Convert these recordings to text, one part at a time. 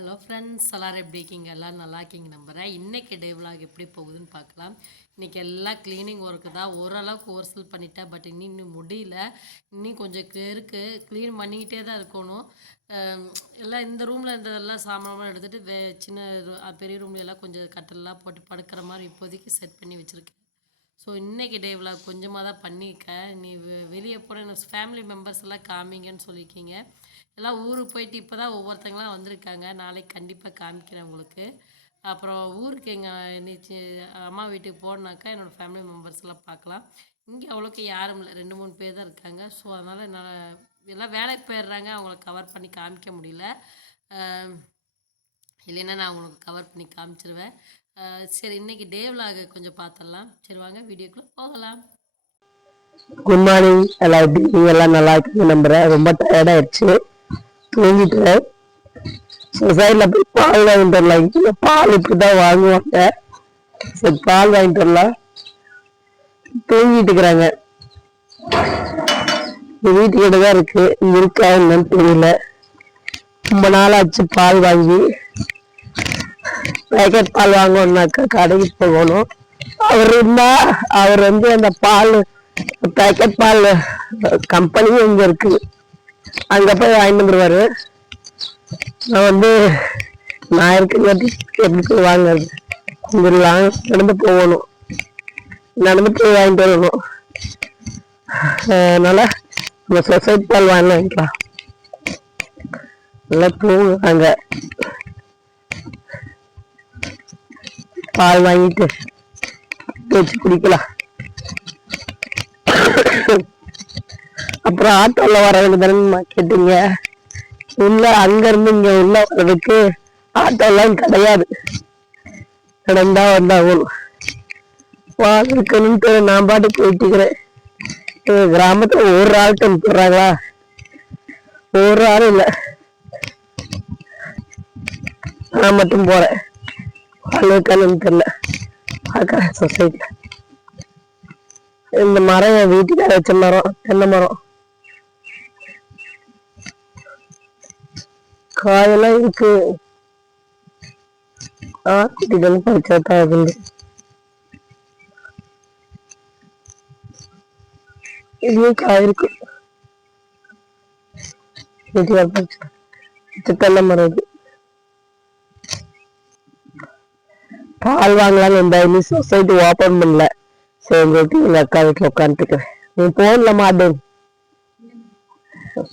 Hello friends எல்லோரும் எப்படி இருக்கீங்க? எல்லோரும் நல்லா இருக்கீங்க நம்புகிறேன் இன்றைக்கி டே vlog எப்படி போகுதுன்னு பார்க்கலாம். இன்றைக்கி எல்லா க்ளீனிங் ஒர்க்கு தான் ஓரளவுக்கு ஒரு சில் பண்ணிட்டேன். பட் இன்னும் இன்னும் முடியல. இன்னும் கொஞ்சம் இருக்குது க்ளீன் பண்ணிக்கிட்டே தான் இருக்கணும். எல்லாம் இந்த ரூமில் இருந்ததெல்லாம் சாமான் எடுத்துகிட்டு வே சின்ன பெரிய ரூம்ல எல்லாம் கொஞ்சம் கட்டெல்லாம் போட்டு படுக்கிற மாதிரி இப்போதைக்கு செட் பண்ணி வச்சுருக்கேன். ஸோ இன்றைக்கி டே vlog கொஞ்சமாக தான் பண்ணியிருக்கேன். நீ வெ- வெளியே போகிற ஃபேமிலி மெம்பர்ஸ் எல்லாம் காமிங்கன்னு சொல்லியிருக்கீங்க. எல்லாம் ஊருக்கு போயிட்டு இப்போ தான் ஒவ்வொருத்தங்களாம் வந்திருக்காங்க. நாளைக்கு கண்டிப்பாக காமிக்கிறேன் உங்களுக்கு. அப்புறம் ஊருக்கு எங்கள் நீச்சி அம்மா வீட்டுக்கு போனாக்கா என்னோடய ஃபேமிலி மெம்பர்ஸ்லாம் பார்க்கலாம். இங்கே அவ்வளோக்கு யாரும் இல்லை. ரெண்டு மூணு பேர் தான் இருக்காங்க. ஸோ அதனால் என்னால் எல்லாம் வேலைக்கு போயிடுறாங்க. அவங்கள கவர் பண்ணி காமிக்க முடியல. இல்லைன்னா நான் உங்களுக்கு கவர் பண்ணி காமிச்சிருவேன். சரி இன்னைக்கு டே விலாக கொஞ்சம் பார்த்துடலாம் சரி வாங்க வீடியோக்குள்ளே போகலாம். குட் மார்னிங் எல்லாம் எப்படி எல்லாம் நல்லா இருக்கீங்க நம்புகிறேன் ரொம்ப டயர்டாயிடுச்சு தூங்கிட்டேன். சொசைட்டில போய் பால் வாங்கிட்டு வரலாம். இங்க பால் இப்படிதான் வாங்குவாங்க. சரி பால் வாங்கிட்டு வரலாம். தூங்கிட்டு இருக்கிறாங்க. வீட்டுக்கிட்ட தான் இருக்கு. இங்க இருக்கா என்னன்னு தெரியல. ரொம்ப நாள் ஆச்சு பால் வாங்கி. பேக்கெட் பால் வாங்கணும்னாக்கா கடைக்கு போகணும். அவர் இருந்தா அவர் வந்து அந்த பால் பேக்கெட் பால் கம்பெனியும் இங்க இருக்கு. அங்க போய் வாங்கிட்டு வந்துருவாரு. நான் வந்து நான் இருக்கிறது எப்படி போய் வாங்குறது? இங்க லாங் நடந்து போகணும். நடந்து போய் வாங்கிட்டு வரணும். அதனால நம்ம சொசைட்டி பால் வாங்கிக்கலாம் நல்லா தூங்குறாங்க. பால் வாங்கிட்டு வச்சு குடிக்கலாம். அப்புறம் ஆட்டோல வர்றதுக்கு வேண்டியதானே கேட்டீங்க. உள்ள அங்க இருந்து இங்க உள்ள வர்றதுக்கு ஆட்டோ எல்லாம் கிடையாது. நடந்தா வந்தாகணும் வாழ்க்கணும்ட்டு நான் பாட்டு போயிட்டுக்கிறேன் எங்க கிராமத்துல ஒரு ஆள் அனுப்பிடுறாங்களா ஒரு ஆள் இல்ல. நான் மட்டும் போறேன். வாழ்க்கணும்னு தெரியல. பாக்குறேன் சொசைட்டி இந்த மரம் என் வீட்டுக்கார வச்ச மரம் தென்னை மரம். காயெல்லாம் இருக்கு ஆத்திட்டு பறிச்சா தான் இருந்து. இதுவும் காய் இருக்கு வீட்டுக்கார பறிச்சா இது தென்னை மரம் இது. பால் வாங்கலாம்னு இருந்தா இனி சொசைட்டி ஓபன் பண்ணல. சரி சொல்லிட்டு எங்க அக்கா வீட்டுல உட்காந்துருக்கிறேன் நீ போன்ல மாடு.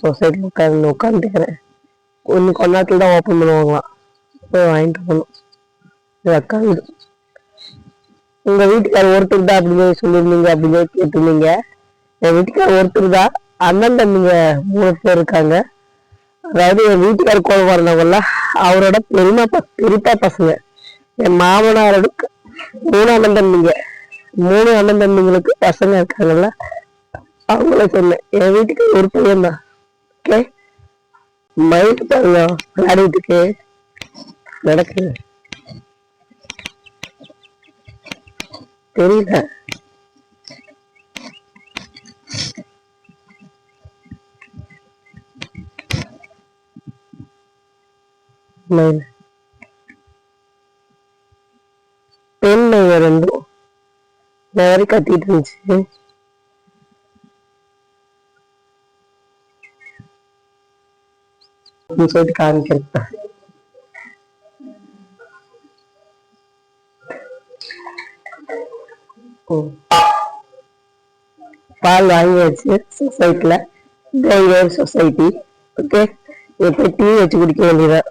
சொசைட்டில உட்காந்து உட்காந்துருக்கிறேன் இன்னும் கொஞ்ச நேரத்தில் தான் ஓப்பன் பண்ணுவாங்களாம். போய் வாங்கிட்டு போகணும். இது அக்கா வீடு. உங்க வீட்டுக்கார ஒருத்தர் தான் அப்படின்னு சொல்லியிருந்தீங்க அப்படின்னு கேட்டிருந்தீங்க. என் வீட்டுக்கார ஒருத்தர் தான். அண்ணன் தம்பிங்க மூணு பேர் இருக்காங்க. அதாவது என் வீட்டுக்கார கோவம் வரவங்கல்ல அவரோட பெரியமா ப- பெரியப்பா பசங்க. என் மாமனாரோட மூணு அண்ணன் தம்பிங்க. மூணு அண்ணன் தம்பிங்களுக்கு பசங்க இருக்காங்கல்ல. அவங்கள சொன்னேன். என் வீட்டுக்கு ஒரு பையன் தான். ஓகே மைண்ட் பாருங்க விளையாடிட்டு நடக்குது தெரியல. மயில் பெண் மயில் ரெண்டும் இந்த கத்திட்டு இருந்துச்சு. சொல்லிட்டு காமிக்கிறேன். பால் வாங்கியாச்சு சொசைட்டில. டைவர் சொசைட்டி ஓகே இப்போ டீ வச்சு குடிக்க வேண்டியதான்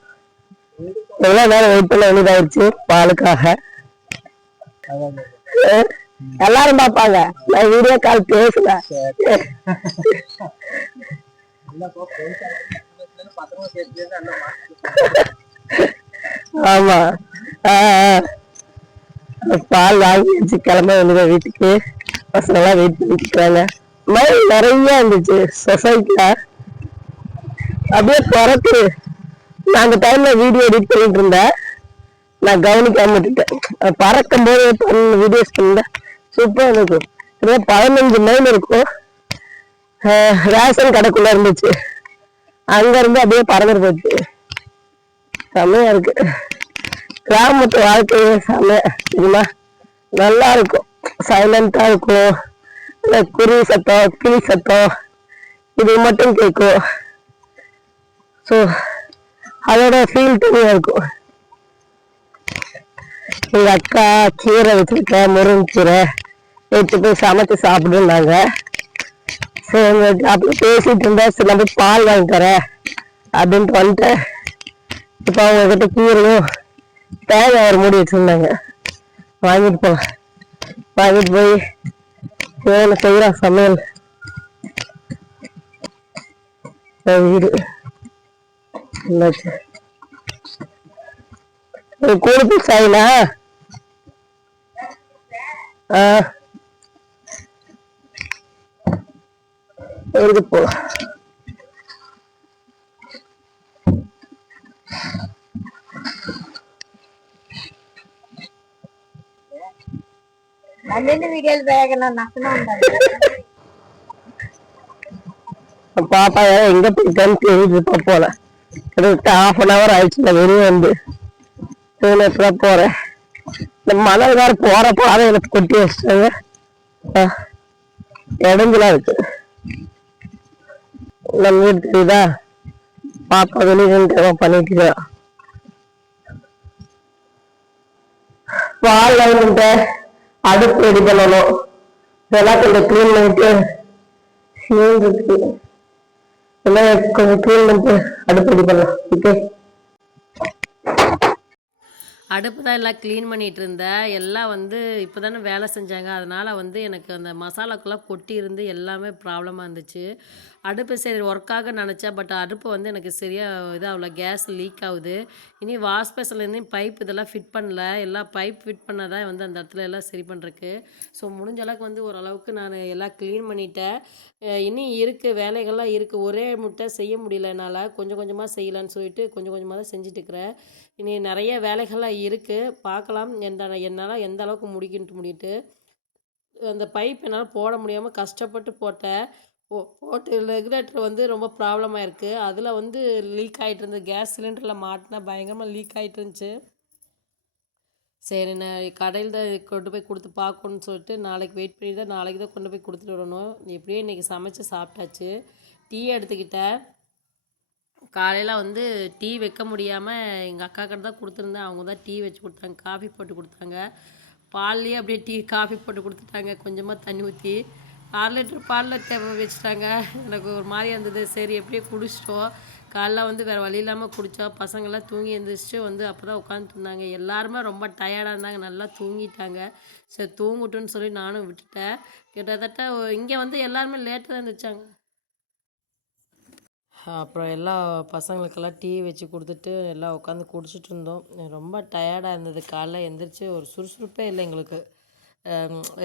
எவ்வளவு நேரம் வெயிட் பண்ண வேண்டியதாயிருச்சு பாலுக்காக? எல்லாரும் பாப்பாங்க நான் வீடியோ கால் பேசல. ஆமா. பால் வாங்கி வச்சு கிளம்ப வந்து வீட்டுக்கு? பசங்க எல்லாம் வெயிட் பண்ணிட்டு இருக்காங்க நிறைய இருந்துச்சு சொசைட்டில. அப்படியே பிறக்கு நான் அந்த டைம்ல வீடியோ எடிட் பண்ணிட்டு இருந்தேன். நான் கவனிக்காம விட்டுட்டேன். பறக்கும் போது வீடியோஸ் பண்ணிருந்தேன் சூப்பரா இருக்கும் பதினஞ்சு மைல் இருக்கும். ஆஹ் ரேஷன் கடைக்குள்ள இருந்துச்சு. அங்க இருந்து அப்படியே பறந்துட்டு போச்சு செம்மையா இருக்கு. கிராமத்து வாழ்க்கையே செம்மையா தெரியுமா? நல்லா இருக்கும். சைலண்டா இருக்கும். இந்த குருவி சத்தம் கிளி சத்தம் இது மட்டும் கேட்கும். ஸோ அதோட ஃபீல் தனியாக இருக்கும். எங்கள் அக்கா கீரை வச்சிருக்க முருங்கீரை எடுத்து போய் சமைச்சு சாப்பிடுனாங்க அப்படி பேசிட்டு இருந்தா சரி நம்ம பால் வாங்கி தரேன் அப்படின்ட்டு வந்துட்டேன். இப்போ அவங்க கிட்ட கீரையும் தேங்காய் ஒரு மூடி வச்சிருந்தாங்க. வாங்கிட்டு போலாம் வாங்கிட்டு போய் வேலை செய்யறான் சமையல்? வீடு. என்னாச்சு? கூடுப்பு சாயினா? ஆ. எழுதி போலாம் பாப்பா எங்க போயிட்டான்னு தெரிஞ்சுப்பா போல கிட்டத்தட்ட ஹாஃப் அன் அவர் ஆயிடுச்சு நான் வெளியே வந்து டூலெட்ல போறேன் இந்த மணல் வேற போற பாதை எனக்கு கொட்டி வச்சிட்டாங்க இடைஞ்சலா இருக்கு நம்ம வீடு தெரியுதா பாப்பா வெளியே பண்ணிட்டு இருக்கா. பால் வாங்கிட்டு அடுப்பு ரெடி பண்ணணும் இதெல்லாம் கொஞ்சம் க்ளீன் பண்ணிட்டு சேர்ந்துருக்கு எல்லாம் கொஞ்சம் க்ளீன் பண்ணிட்டு அடுப்பு ரெடி பண்ணலாம் ஓகே அடுப்பு தான் எல்லாம் க்ளீன் பண்ணிகிட்டு இருந்தேன். எல்லாம் வந்து இப்போ தானே வேலை செஞ்சாங்க. அதனால் வந்து எனக்கு அந்த மசாலாக்கெல்லாம் கொட்டி இருந்து எல்லாமே ப்ராப்ளமாக இருந்துச்சு. அடுப்பு சரி ஒர்க்காக நினச்சேன். பட் அடுப்பு வந்து எனக்கு சரியாக இதாகல. கேஸ் லீக் ஆகுது. இனி வாஷ் பேசன்லேருந்து பைப் இதெல்லாம் ஃபிட் பண்ணல. எல்லாம் பைப் ஃபிட் பண்ணால் தான் வந்து அந்த இடத்துல எல்லாம் சரி பண்ணுறக்கு ஸோ முடிஞ்ச அளவுக்கு வந்து ஓரளவுக்கு நான் எல்லாம் க்ளீன் பண்ணிட்டேன். இனி இருக்குது வேலைகள்லாம் இருக்குது ஒரே முட்டை செய்ய முடியல என்னால். கொஞ்சம் கொஞ்சமாக செய்யலான்னு சொல்லிட்டு கொஞ்சம் கொஞ்சமாக தான் செஞ்சுட்டு இருக்கிறேன். இனி நிறைய வேலைகள்லாம் இருக்குது பார்க்கலாம். எந்த என்னால் எந்த அளவுக்கு முடிக்கின்ட்டு முடிட்டு அந்த பைப் என்னால் போட முடியாமல் கஷ்டப்பட்டு போட்டேன். போ போட்டு ரெகுலேட்டர் வந்து ரொம்ப ப்ராப்ளமாக இருக்குது அதில் வந்து லீக் ஆகிட்டு இருந்தது. கேஸ் சிலிண்டரில் மாட்டினா பயங்கரமாக லீக் ஆகிட்டு இருந்துச்சு. சரி நான் கடையில் தான் கொண்டு போய் கொடுத்து பார்க்கணுன்னு சொல்லிட்டு நாளைக்கு வெயிட் பண்ணி தான் நாளைக்கு தான் கொண்டு போய் கொடுத்துட்டு வரணும். எப்படியோ இன்றைக்கி சமைச்சு சாப்பிட்டாச்சு. டீ எடுத்துக்கிட்டேன். காலையில் வந்து டீ வைக்க முடியாமல் எங்கள் அக்கா கிட்ட தான் கொடுத்துருந்தேன். அவங்க தான் டீ வச்சு கொடுத்தாங்க. காஃபி போட்டு கொடுத்தாங்க. பால்லேயே அப்படியே டீ காஃபி போட்டு கொடுத்துட்டாங்க. கொஞ்சமாக தண்ணி ஊற்றி அரை லிட்டர் பாலில் தேவை வச்சுட்டாங்க. எனக்கு ஒரு மாதிரி இருந்தது. சரி எப்படியே குடிச்சிட்டோம். காலைல வந்து வேறு வழி இல்லாமல் குடித்தோம் பசங்கள்லாம் தூங்கி எழுந்திரிச்சிட்டு வந்து அப்போ தான் உட்காந்துருந்தாங்க எல்லாருமே ரொம்ப டயர்டாக இருந்தாங்க. நல்லா தூங்கிட்டாங்க. சரி தூங்கட்டும்னு சொல்லி நானும் விட்டுட்டேன். கிட்டத்தட்ட இங்கே வந்து எல்லாருமே லேட்டாக தான் இருந்துச்சாங்க அப்புறம் எல்லா பசங்களுக்கெல்லாம் டீ வச்சு கொடுத்துட்டு எல்லாம் உட்காந்து குடிச்சிட்டு இருந்தோம். ரொம்ப டயர்டாக இருந்தது. காலைல எழுந்திரிச்சி ஒரு சுறுசுறுப்பே இல்லை எங்களுக்கு.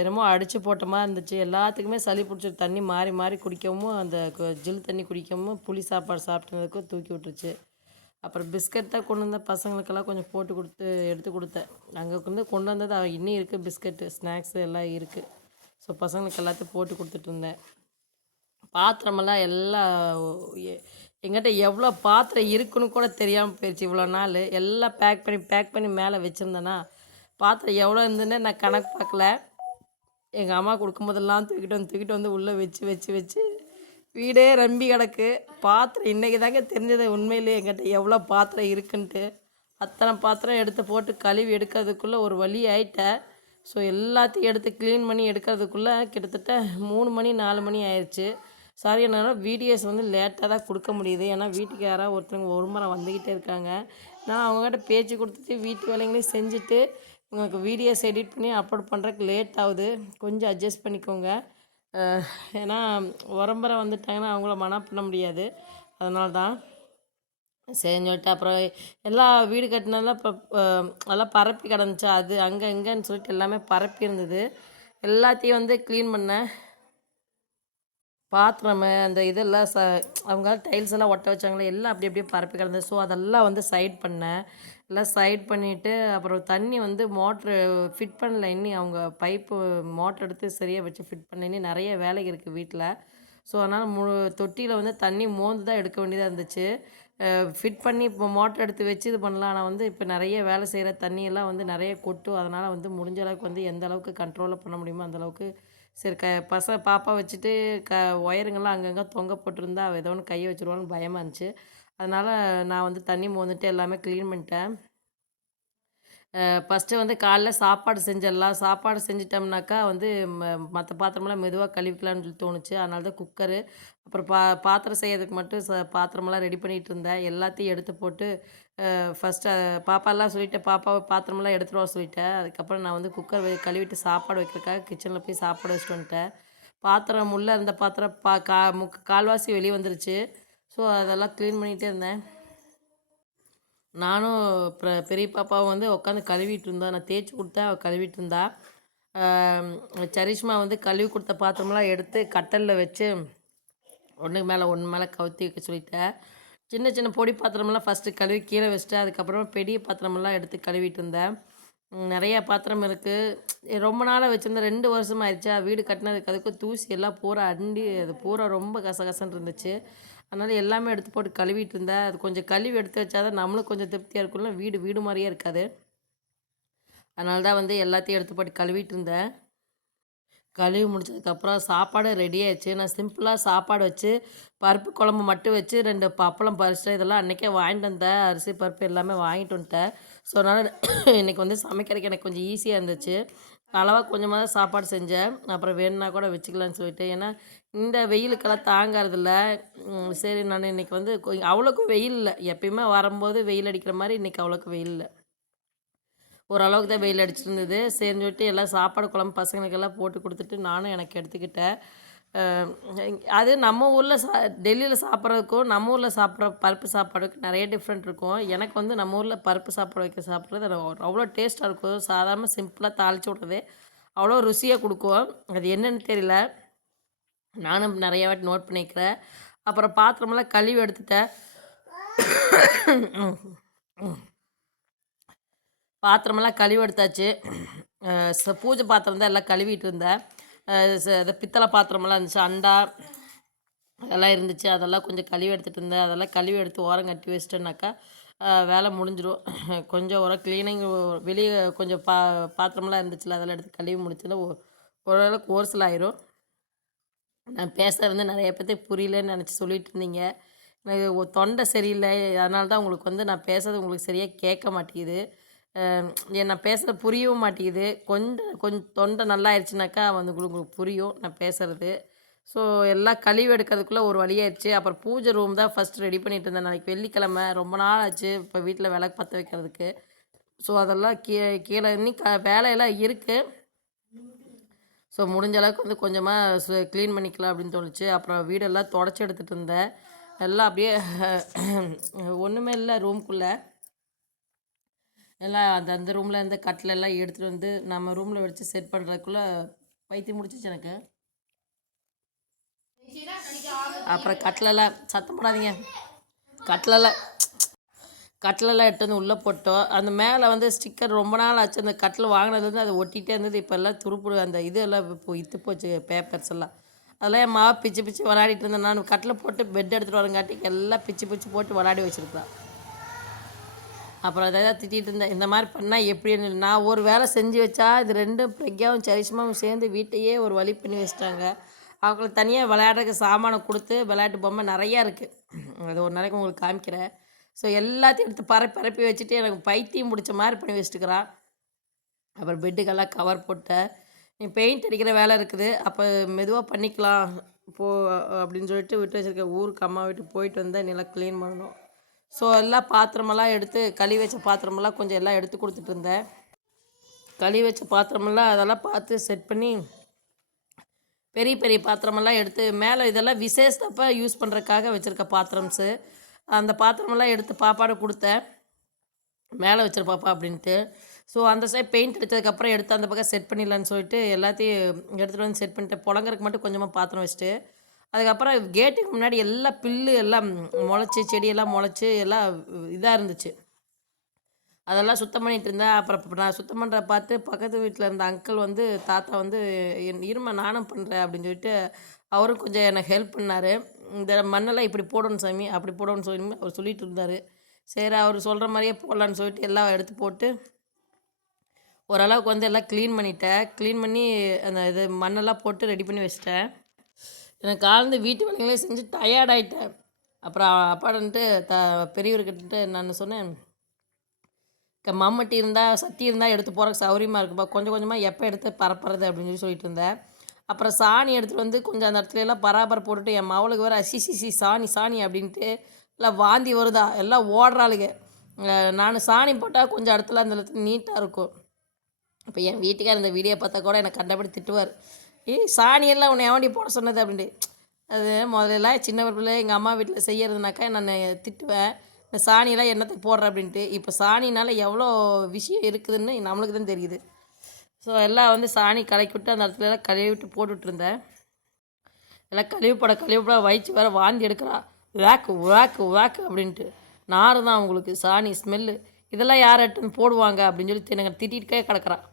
என்னமோ அடித்து போட்ட மாதிரி இருந்துச்சு. எல்லாத்துக்குமே சளி பிடிச்சி தண்ணி மாறி மாறி குடிக்கவும் அந்த ஜில் தண்ணி குடிக்கவும் புளி சாப்பாடு சாப்பிட்டதுக்கும் தூக்கி விட்டுருச்சு. அப்புறம் பிஸ்கட் தான் கொண்டு வந்த பசங்களுக்கெல்லாம் கொஞ்சம் போட்டு கொடுத்து எடுத்து கொடுத்தேன். அங்கே வந்து கொண்டு வந்தது இன்னும் இருக்குது பிஸ்கட்டு ஸ்நாக்ஸு எல்லாம் இருக்குது ஸோ பசங்களுக்கு எல்லாத்தையும் போட்டு கொடுத்துட்டு இருந்தேன். பாத்திரமெல்லாம் எல்லாம் எங்கிட்ட எவ்வளோ பாத்திரம் இருக்குன்னு கூட தெரியாமல் போயிடுச்சு இவ்வளோ நாள் எல்லாம் பேக் பண்ணி பேக் பண்ணி மேலே வச்சுருந்தேன்னா பாத்திரம் எவ்வளோ இருந்துன்னு நான் கணக்கு பார்க்கல. எங்கள் அம்மா கொடுக்கும்போதெல்லாம் தூக்கிட்டு வந்து தூக்கிட்டு வந்து உள்ளே வச்சு வச்சு வச்சு வீடே ரம்பி கிடக்கு. பாத்திரம் இன்றைக்கி தாங்க தெரிஞ்சது. உண்மையிலேயே எங்கிட்ட எவ்வளோ பாத்திரம் இருக்குன்ட்டு. அத்தனை பாத்திரம் எடுத்து போட்டு கழுவி எடுக்கிறதுக்குள்ளே ஒரு வழி ஆயிட்டேன் ஸோ எல்லாத்தையும் எடுத்து க்ளீன் பண்ணி எடுக்கிறதுக்குள்ளே கிட்டத்தட்ட மூணு மணி நாலு மணி ஆயிடுச்சு சாரி என்னால் வீடியோஸ் வந்து லேட்டாக தான் கொடுக்க முடியுது. ஏன்னா வீட்டுக்கு யாராவது ஒருத்தவங்க ஒரு முறை வந்துக்கிட்டே இருக்காங்க. நான் அவங்ககிட்ட பேச்சு கொடுத்துட்டு வீட்டு வேலைங்களையும் செஞ்சுட்டு உங்களுக்கு வீடியோஸ் எடிட் பண்ணி அப்லோட் பண்ணுறதுக்கு லேட் ஆகுது. கொஞ்சம் அட்ஜஸ்ட் பண்ணிக்கோங்க. ஏன்னா உரம்பரை வந்துட்டாங்கன்னா அவங்கள மனா பண்ண முடியாது. அதனால தான் சரின்னு சொல்லிட்டு அப்புறம் எல்லா வீடு கட்டினதெல்லாம் இப்போ எல்லாம் பரப்பி கிடந்துச்சு. அது அங்கே இங்கேன்னு சொல்லிட்டு எல்லாமே பரப்பி இருந்தது. எல்லாத்தையும் வந்து க்ளீன் பண்ணேன். பாத்திரம் அந்த இதெல்லாம் ச அவங்க டைல்ஸ் எல்லாம் ஒட்ட வச்சாங்களே எல்லாம் அப்படி அப்படியே பரப்பி கிடந்தது. ஸோ அதெல்லாம் வந்து சைட் பண்ணேன். எல்லாம் சைட் பண்ணிவிட்டு அப்புறம் தண்ணி வந்து மோட்ரு ஃபிட் பண்ணல இன்னி அவங்க பைப்பு மோட்ரு எடுத்து சரியாக வச்சு ஃபிட் பண்ண இன்னி நிறைய வேலை இருக்குது வீட்டில் ஸோ அதனால் மு தொட்டியில் வந்து தண்ணி மோந்து தான் எடுக்க வேண்டியதாக இருந்துச்சு. ஃபிட் பண்ணி இப்போ மோட்டர் எடுத்து வச்சு இது பண்ணலாம். ஆனால் வந்து இப்போ நிறைய வேலை செய்கிற தண்ணியெல்லாம் வந்து நிறைய கொட்டும். அதனால் வந்து முடிஞ்ச அளவுக்கு வந்து எந்த அளவுக்கு கண்ட்ரோலில் பண்ண முடியுமோ அந்தளவுக்கு சரி க பச பாப்பா வச்சுட்டு க ஒயருங்கெல்லாம் அங்கங்கே தொங்க போட்டிருந்தா அவள் ஏதோ ஒன்று கையை வச்சுருவான்னு பயமாக இருந்துச்சு. அதனால் நான் வந்து தண்ணி மோந்துட்டு எல்லாமே க்ளீன் பண்ணிட்டேன். ஃபஸ்ட்டு வந்து காலைல சாப்பாடு செஞ்சிடலாம் சாப்பாடு செஞ்சிட்டோம்னாக்கா வந்து மற்ற பாத்திரமெல்லாம் மெதுவாக கழுவிக்கலாம்னு சொல்லி தோணுச்சு. அதனால தான் குக்கரு அப்புறம் பா பாத்திரம் செய்யறதுக்கு மட்டும் ச பாத்திரமெல்லாம் ரெடி பண்ணிகிட்டு இருந்தேன். எல்லாத்தையும் எடுத்து போட்டு ஃபஸ்ட்டு பாப்பாலாம் சொல்லிட்டேன் பாப்பாவை பாத்திரமெல்லாம் எடுத்துகிட்டு வர சொல்லிட்டேன். அதுக்கப்புறம் நான் வந்து குக்கர் கழுவிட்டு சாப்பாடு வைக்கிறதுக்காக கிச்சனில் போய் சாப்பாடு வச்சுட்டு வந்துட்டேன். பாத்திரம் உள்ளே இருந்த பாத்திரம் பா கா முக் கால்வாசி வெளியே வந்துருச்சு. ஸோ அதெல்லாம் க்ளீன் பண்ணிகிட்டே இருந்தேன். நானும் அப்புறம் பெரிய பாப்பாவும் வந்து உட்காந்து கழுவிட்டு இருந்தோம் நான் தேய்ச்சி கொடுத்தேன் அவள் கழுவிட்டு இருந்தா சரிஷ்மா வந்து கழுவி கொடுத்த பாத்திரமெல்லாம் எடுத்து கட்டலில் வச்சு ஒன்றுக்கு மேலே ஒன்று மேலே கவுத்தி வைக்க சொல்லிட்டேன் சின்ன சின்ன பொடி பாத்திரமெல்லாம் ஃபஸ்ட்டு கழுவி கீழே வச்சுட்டேன் அதுக்கப்புறமா பெரிய பாத்திரமெல்லாம் எடுத்து கழுவிட்டு இருந்தேன் நிறைய பாத்திரம் இருக்குது ரொம்ப நாளாக வச்சுருந்தேன். ரெண்டு வருஷம் ஆயிடுச்சா வீடு கட்டினதுக்கு அதுக்கு தூசி எல்லாம் பூரா அண்டி அது பூரா ரொம்ப கசகசன்னு இருந்துச்சு. அதனால் எல்லாமே எடுத்து போட்டு கழுவிட்டு இருந்தேன் அது கொஞ்சம் கழுவி எடுத்து வச்சாதான் நம்மளும் கொஞ்சம் திருப்தியாக இருக்கும்ல. வீடு வீடு மாதிரியே இருக்காது. அதனால தான் வந்து எல்லாத்தையும் எடுத்து போட்டு கழுவிட்டு இருந்தேன் கழுவி முடிச்சதுக்கப்புறம் சாப்பாடு ரெடி ஆயிடுச்சு. நான் சிம்பிளாக சாப்பாடு வச்சு பருப்பு குழம்பு மட்டும் வச்சு ரெண்டு பப்பளம் பறிச்சு இதெல்லாம் அன்றைக்கே வாங்கிட்டு வந்தேன். அரிசி பருப்பு எல்லாமே வாங்கிட்டு வந்துட்டேன். ஸோ அதனால் இன்றைக்கி வந்து சமைக்கிறதுக்கு எனக்கு கொஞ்சம் ஈஸியாக இருந்துச்சு. அளவாக கொஞ்சமாக தான் சாப்பாடு செஞ்சேன். அப்புறம் வேணும்னா கூட வச்சுக்கலான்னு சொல்லிட்டு. ஏன்னா இந்த வெயிலுக்கெல்லாம் தாங்கிறதில்ல. சரி நான் இன்றைக்கி வந்து அவ்வளோக்கும் வெயில் இல்லை. எப்பயுமே வரும்போது வெயில் அடிக்கிற மாதிரி இன்றைக்கி அவ்வளோக்கு வெயில் இல்லை. ஓரளவுக்கு தான் வெயில் அடிச்சிருந்தது. சரின்னு சொல்லிட்டு எல்லாம் சாப்பாடு குழம்பு பசங்களுக்கெல்லாம் போட்டு கொடுத்துட்டு நானும் எனக்கு எடுத்துக்கிட்டேன். அது நம்ம ஊரில் சா டெல்லியில் சாப்பிட்றதுக்கும் நம்ம ஊரில் சாப்பிட்ற பருப்பு சாப்பாடுக்கு நிறைய டிஃப்ரெண்ட் இருக்கும். எனக்கு வந்து நம்ம ஊரில் பருப்பு சாப்பாடு வைக்க சாப்பிட்றது அது அவ்வளோ டேஸ்ட்டாக இருக்கும். சாதாரண சிம்பிளாக தாளிச்சு விட்றது. அவ்வளோ ருசியாக கொடுக்கும். அது என்னன்னு தெரியல. நானும் நிறைய வாட்டி நோட் பண்ணிக்கிறேன். அப்புறம் பாத்திரமெல்லாம் கழுவி எடுத்துட்டேன். பாத்திரமெல்லாம் கழுவி எடுத்தாச்சு. பூஜை பாத்திரம் தான் எல்லாம் கழுவிட்டு இருந்தேன். அது இந்த பித்தளை பாத்திரமெல்லாம் இருந்துச்சு. அண்டா அதெல்லாம் இருந்துச்சு. அதெல்லாம் கொஞ்சம் கழுவி எடுத்துகிட்டு இருந்தேன். அதெல்லாம் கழுவி எடுத்து ஓரம் கட்டி வச்சிட்டேன்னாக்கா வேலை முடிஞ்சிடும் கொஞ்சம் ஒரு க்ளீனிங் வெளியே கொஞ்சம் பா பாத்திரமெல்லாம் இருந்துச்சுல அதெல்லாம் எடுத்து கழுவி முடிச்சுன்னா ஓ- ஓரளவுக்கு ஒரு சில ஆயிரும். நான் பேசுகிறது வந்து நிறைய பேர்த்துக்கு புரியலன்னு நினச்சி சொல்லிட்டு இருந்தீங்க. எனக்கு தொண்டை சரியில்லை. அதனால தான் உங்களுக்கு வந்து நான் பேசுறது உங்களுக்கு சரியாக கேட்க மாட்டேங்குது. நான் பேசுகிறது புரியவும் மாட்டேங்குது. கொஞ்சம் கொஞ்சம் தொண்டை நல்லா ஆயிடுச்சுனாக்கா வந்து உங்களுக்கு புரியும் நான் பேசுகிறது ஸோ எல்லாம் கழிவு எடுக்கிறதுக்குள்ளே ஒரு வழியாயிடுச்சு அப்புறம் பூஜை ரூம் தான் ஃபஸ்ட்டு ரெடி பண்ணிட்டு இருந்தேன் நாளைக்கு வெள்ளிக்கிழமை. ரொம்ப நாள் ஆச்சு இப்போ வீட்டில் விளக்கு பற்ற வைக்கிறதுக்கு. ஸோ அதெல்லாம் கீ கீழே இன்னி க வேலையெல்லாம் இருக்குது ஸோ முடிஞ்ச அளவுக்கு வந்து கொஞ்சமாக க்ளீன் பண்ணிக்கலாம் அப்படின்னு தோணுச்சு. அப்புறம் வீடெல்லாம் தொடச்சி எடுத்துகிட்டு இருந்தேன். எல்லாம் அப்படியே ஒன்றுமே இல்லை ரூம்குள்ளே. எல்லாம் அந்த அந்த ரூமில் இருந்து கட்டிலெல்லாம் எடுத்துகிட்டு வந்து நம்ம ரூமில் வச்சு செட் பண்ணுறதுக்குள்ளே பைத்தியம் முடிச்சிச்சு எனக்கு. அப்புறம் கட்டிலெல்லாம் சத்தம் போடாதீங்க. கட்டிலெல்லாம் கட்டிலெல்லாம் எடுத்து வந்து உள்ளே போட்டோம். அந்த மேலே வந்து ஸ்டிக்கர் ரொம்ப நாள் ஆச்சு. அந்த கட்டில் வாங்கினது வந்து அது ஒட்டிகிட்டே இருந்தது. இப்போ எல்லாம் துருப்பு அந்த இது எல்லாம் இப்போ இத்து போச்சு பேப்பர்ஸ் எல்லாம். அதெல்லாம் என் மாவு பிச்சு பிச்சு விளையாடிட்டு இருந்தேன். நான் கட்டில் போட்டு பெட் எடுத்துகிட்டு வரங்காட்டி எல்லாம் பிச்சு பிச்சு போட்டு விளையாடி வச்சுருக்கலாம். அப்புறம் அதை தான் திட்டிகிட்டு இருந்தேன். இந்த மாதிரி பண்ணால் எப்படின்னு நான் ஒரு வேலை செஞ்சு வச்சா இது ரெண்டும் பிரக்யாவும் சரிசமாவும் சேர்ந்து வீட்டையே ஒரு வழி பண்ணி வச்சிட்டாங்க. அவங்களுக்கு தனியாக விளையாடுறதுக்கு சாமானை கொடுத்து விளையாட்டு பொம்மை நிறையா இருக்குது அது ஒரு நாளைக்கு உங்களுக்கு காமிக்கிறேன். ஸோ எல்லாத்தையும் எடுத்து பர பரப்பி வச்சுட்டு எனக்கு பைத்தியம் பிடிச்ச மாதிரி பண்ணி வச்சுட்டுக்கிறான். அப்புறம் பெட்டுக்கெல்லாம் கவர் போட்டேன். நீ பெயிண்ட் அடிக்கிற வேலை இருக்குது. அப்போ மெதுவாக பண்ணிக்கலாம். போ அப்படின்னு சொல்லிட்டு விட்டு வச்சுருக்கேன். ஊருக்கு அம்மா வீட்டுக்கு போயிட்டு வந்தேன். நல்லா க்ளீன் பண்ணணும். ஸோ எல்லாம் பாத்திரமெல்லாம் எடுத்து கழுவி வச்ச பாத்திரமெல்லாம் கொஞ்சம் எல்லாம் எடுத்து கொடுத்துட்டு இருந்தேன். கழுவி வச்ச பாத்திரமெல்லாம் அதெல்லாம் பார்த்து செட் பண்ணி பெரிய பெரிய பாத்திரமெல்லாம் எடுத்து மேலே இதெல்லாம் விசேஷத்தப்போ யூஸ் பண்ணுறதுக்காக வச்சுருக்க பாத்திரம்ஸு. அந்த பாத்திரமெல்லாம் எடுத்து பாப்பாட கொடுத்தேன். மேலே வச்சிரு பாப்பா அப்படின்ட்டு. ஸோ அந்த சைட் பெயிண்ட் அடித்ததுக்கப்புறம் எடுத்து அந்த பக்கம் செட் பண்ணிடலான்னு சொல்லிட்டு எல்லாத்தையும் எடுத்துகிட்டு வந்து செட் பண்ணிட்டேன் புழங்கறதுக்கு மட்டும் கொஞ்சமாக பாத்திரம் வச்சுட்டு அதுக்கப்புறம் கேட்டுக்கு முன்னாடி எல்லாம் பில்லு எல்லாம் முளைச்சி செடியெல்லாம் முளைச்சி எல்லாம் இதாக இருந்துச்சு. அதெல்லாம் சுத்தம் பண்ணிட்டு இருந்தேன் அப்புறம் நான் சுத்தம் பண்ணுற பார்த்து பக்கத்து வீட்டில் இருந்த அங்கிள் வந்து தாத்தா வந்து என் இருமை நானும் பண்ணுறேன் அப்படின்னு சொல்லிட்டு அவரும் கொஞ்சம் எனக்கு ஹெல்ப் பண்ணார். இந்த மண்ணெல்லாம் இப்படி போடணும் சாமி அப்படி போடணும்னு சொல்லி அவர் சொல்லிட்டு இருந்தார். சரி அவர் சொல்கிற மாதிரியே போடலான்னு சொல்லிட்டு எல்லாம் எடுத்து போட்டு ஓரளவுக்கு வந்து எல்லாம் க்ளீன் பண்ணிட்டேன். க்ளீன் பண்ணி அந்த இது மண்ணெல்லாம் போட்டு ரெடி பண்ணி வச்சிட்டேன். எனக்கு காலந்து வீட்டு வேலைகளே செஞ்சு டயர்ட் ஆகிட்டேன் அப்புறம் அப்பாடன்ட்டு த பெரியவர்கிட்ட நான் சொன்னேன் க- மம்மட்டி இருந்தால் சத்தி இருந்தால் எடுத்து போகிறக்கு சௌரியமாக இருக்குப்பா கொஞ்சம் கொஞ்சமாக எப்போ எடுத்து பரப்புறது? அப்படின்னு சொல்லி சொல்லிட்டு இருந்தேன். அப்புறம் சாணி எடுத்துகிட்டு வந்து கொஞ்சம் அந்த இடத்துல எல்லாம் பராபரம் போட்டுட்டு என் மவளுக்கு வேறு சி சாணி சாணி அப்படின்ட்டு எல்லாம் வாந்தி வருதா? எல்லாம் ஓடுறாளுங்க நான் சாணி போட்டால் கொஞ்சம் இடத்துல அந்த இடத்துல நீட்டாக இருக்கும். இப்போ என் வீட்டுக்கார் இந்த வீடியோ பார்த்தா கூட எனக்கு கண்டபடி திட்டுவார். ஏய் சாணியெல்லாம் உன்னை எவண்டி போட சொன்னது அப்படின்ட்டு. அது முதல்ல சின்ன பிள்ளை எங்கள் அம்மா வீட்டில் செய்யறதுனாக்கா நான் திட்டுவேன். இந்த சாணியெல்லாம் என்னத்துக்கு போடுற அப்படின்ட்டு. இப்போ சாணினால எவ்வளோ விஷயம் இருக்குதுன்னு நம்மளுக்கு தான் தெரியுது. ஸோ எல்லாம் வந்து சாணி கலக்கி விட்டு அந்த இடத்துல எல்லாம் கழுவி விட்டு போட்டுட்ருந்தேன் எல்லாம் கழுவி போட கழுவி போட வயிற்று வேறு வாந்தி எடுக்கிறா. வேக்கு வேக்கு வேக்கு அப்படின்ட்டு. நார் தான் அவங்களுக்கு. சாணி ஸ்மெல்லு இதெல்லாம் யார் எடுத்துன்னு போடுவாங்க அப்படின்னு சொல்லி எனக்கு திட்டிகிட்டே கிடக்குறான்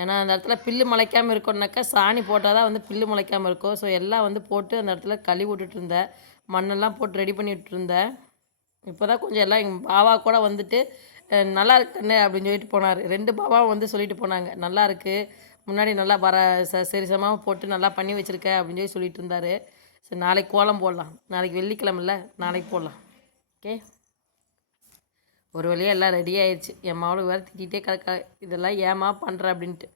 ஏன்னா அந்த இடத்துல பில்லு முளைக்காமல் இருக்கணுனாக்கா சாணி போட்டால் தான் வந்து பில்லு முளைக்காமல் இருக்கும். ஸோ எல்லாம் வந்து போட்டு அந்த இடத்துல கழுவி விட்டுட்டு இருந்தேன். மண்ணெல்லாம் போட்டு ரெடி பண்ணிட்டு இருந்தேன். இப்போ தான் கொஞ்சம் எல்லாம் எங்கள் பாவா கூட வந்துட்டு நல்லா இருக்குண்ணே அப்படின்னு சொல்லிட்டு போனார். ரெண்டு பாபாவும் வந்து சொல்லிட்டு போனாங்க. நல்லா இருக்குது முன்னாடி நல்லா வர ச சரிசமாக போட்டு நல்லா பண்ணி வச்சுருக்க அப்படின்னு சொல்லி சொல்லிட்டு இருந்தார். சரி நாளைக்கு கோலம் போடலாம். நாளைக்கு வெள்ளிக்கிழமில்ல நாளைக்கு போடலாம். ஓகே? ஒரு வழியாக எல்லாம் ரெடி ஆயிடுச்சு என் மாவளுக்கு வேறு திட்டிகிட்டே கிடக்கா இதெல்லாம் ஏமா பண்ணுற அப்படின்ட்டு.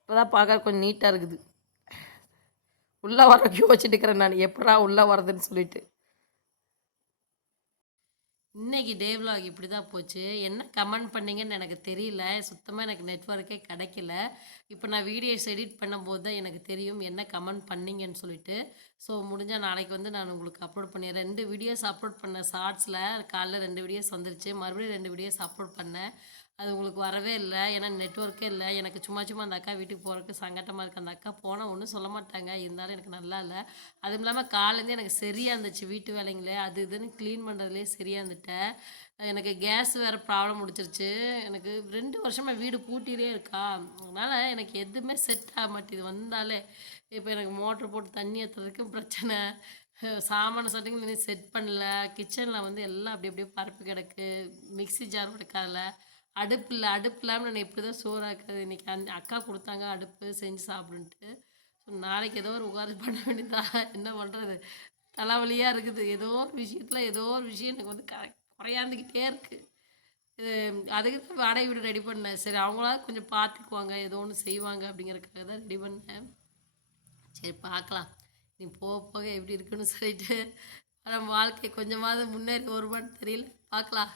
இப்போ தான் பார்க்க கொஞ்சம் நீட்டாக இருக்குது. உள்ளே வர யோசிச்சுட்டு இருக்கிறேன் நான். எப்படா உள்ளே வரதுன்னு சொல்லிட்டு. இன்னைக்கு டே இப்படி தான் போச்சு. என்ன கமெண்ட் பண்ணீங்கன்னு எனக்கு தெரியல. சுத்தமாக எனக்கு நெட்ஒர்க்கே கிடைக்கல. இப்போ நான் வீடியோஸ் எடிட் பண்ணும்போது தான் எனக்கு தெரியும் என்ன கமெண்ட் பண்ணீங்கன்னு சொல்லிட்டு. ஸோ முடிஞ்சால் நாளைக்கு வந்து நான் உங்களுக்கு அப்லோட் பண்ணிடுறேன் ரெண்டு வீடியோஸ் அப்லோட் பண்ணேன். ஷார்ட்ஸில் காலைல ரெண்டு வீடியோஸ் வந்துருச்சு. மறுபடியும் ரெண்டு வீடியோஸ் அப்லோட் பண்ணேன். அது உங்களுக்கு வரவே இல்லை. ஏன்னா நெட்ஒர்க்கே இல்லை. எனக்கு சும்மா சும்மா அந்த அக்கா வீட்டுக்கு போகிறதுக்கு சங்கட்டமாக இருக்குது அந்த அக்கா போனால் ஒன்றும் சொல்ல மாட்டாங்க. இருந்தாலும் எனக்கு நல்லா இல்லை. அதுவும் இல்லாமல் காலேருந்து எனக்கு சரியாக இருந்துச்சு வீட்டு வேலைங்களே. அது இதுன்னு க்ளீன் பண்ணுறதுலே சரியாக இருந்துட்டேன். எனக்கு கேஸ் வேறு ப்ராப்ளம் முடிச்சிருச்சு. எனக்கு ரெண்டு வருஷமாக வீடு பூட்டிலே இருக்கா. அதனால் எனக்கு எதுவுமே செட் ஆக மாட்டேது வந்தாலே இப்போ எனக்கு மோட்ரு போட்டு தண்ணி ஏற்றுறதுக்கும் பிரச்சனை. சாமான சட்டிங்க செட் பண்ணல. கிச்சனில் வந்து எல்லாம் அப்படி அப்படியே பரப்பு கிடக்கு. மிக்ஸி ஜார் கிடக்காதில்ல அடுப்பு இல்லை அடுப்பு இல்லாமல் நான் எப்படி தான் சோறாக்குறது இன்றைக்கி அந்த அக்கா கொடுத்தாங்க அடுப்பு செஞ்சு சாப்பிடுன்ட்டு. ஸோ நாளைக்கு ஏதோ ஒரு உட்காந்து பண்ண வேண்டியதா? என்ன பண்ணுறது தலைவலியாக இருக்குது. ஏதோ ஒரு விஷயத்தில் ஏதோ ஒரு விஷயம் எனக்கு வந்து க குறையாந்துக்கிட்டே இருக்குது இது அதுக்கு தான் வாடகை வீடு ரெடி பண்ணேன். சரி அவங்களாவது கொஞ்சம் பார்த்துக்குவாங்க. ஏதோ ஒன்று செய்வாங்க அப்படிங்கிறதுக்காக தான் ரெடி பண்ணேன். சரி பார்க்கலாம். நீ போக போக எப்படி இருக்குன்னு சொல்லிட்டு. நம்ம வாழ்க்கை கொஞ்சமாவது முன்னேறி வருமானு தெரியல. பார்க்கலாம்.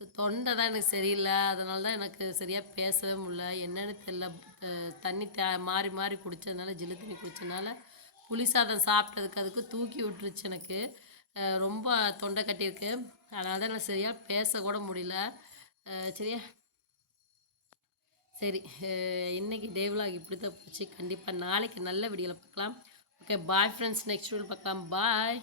ஸோ தொண்டை தான் எனக்கு சரியில்லை. அதனால தான் எனக்கு சரியாக பேசவே முடியல. என்னன்னு தெரியல. தண்ணி தே மாறி மாறி குடித்ததுனால ஜில்லு தண்ணி குடித்ததுனால புளி சாதம் சாப்பிட்டதுக்கு அதுக்கு தூக்கி விட்டுருச்சு எனக்கு. ரொம்ப தொண்டை கட்டியிருக்கு. அதனால தான் எனக்கு சரியாக பேசக்கூட முடியல. சரியா? சரி. இன்றைக்கி இன்னைக்கு டே இப்படி தான் போச்சு. கண்டிப்பாக நாளைக்கு நல்ல வீடியோவில் பார்க்கலாம். Okay bye friends next video பார்க்கலாம். பாய்